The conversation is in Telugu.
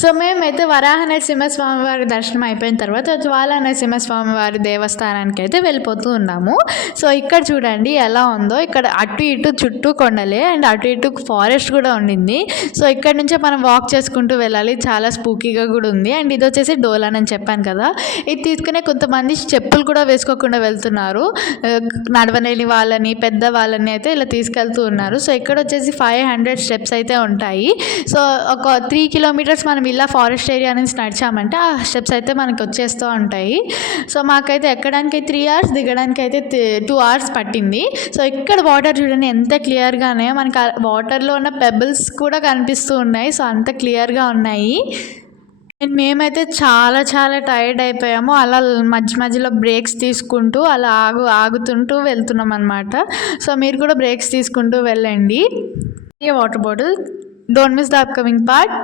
సో మేమైతే వరాహ నరసింహస్వామి వారి దర్శనం అయిపోయిన తర్వాత జ్వాల నరసింహస్వామి వారి దేవస్థానానికి అయితే వెళ్ళిపోతూ ఉన్నాము. సో ఇక్కడ చూడండి ఎలా ఉందో, ఇక్కడ అటు ఇటు చుట్టూ కొండలే అండ్ అటు ఇటు ఫారెస్ట్ కూడా ఉండింది. సో ఇక్కడ నుంచే మనం వాక్ చేసుకుంటూ వెళ్ళాలి, చాలా స్పూకీగా కూడా ఉంది. అండ్ ఇది వచ్చేసి డోలాన్ అని చెప్పాను కదా, ఇది తీసుకునే కొంతమంది చెప్పులు కూడా వేసుకోకుండా వెళ్తున్నారు, నడవలేని వాళ్ళని పెద్ద వాళ్ళని అయితే ఇలా తీసుకెళ్తూ ఉన్నారు. సో ఇక్కడ వచ్చేసి 500 స్టెప్స్ అయితే ఉంటాయి. సో ఒక 3 కిలోమీటర్స్ మనం ఇలా ఫారెస్ట్ ఏరియా నుంచి నడిచామంటే ఆ స్టెప్స్ అయితే మనకి వచ్చేస్తూ ఉంటాయి. సో మాకైతే ఎక్కడానికి 3 అవర్స్, దిగడానికి అయితే 2 అవర్స్ పట్టింది. సో ఇక్కడ వాటర్ చూడండి ఎంత క్లియర్గానే, మనకి ఆ వాటర్లో ఉన్న పెబుల్స్ కూడా కనిపిస్తూ ఉన్నాయి. సో అంత క్లియర్గా ఉన్నాయి. అండ్ మేమైతే చాలా చాలా టైర్డ్ అయిపోయాము. అలా మధ్య మధ్యలో బ్రేక్స్ తీసుకుంటూ అలా ఆగుతుంటూ వెళ్తున్నాం అనమాట. సో మీరు కూడా బ్రేక్స్ తీసుకుంటూ వెళ్ళండి. Water bottle, don't miss the upcoming part.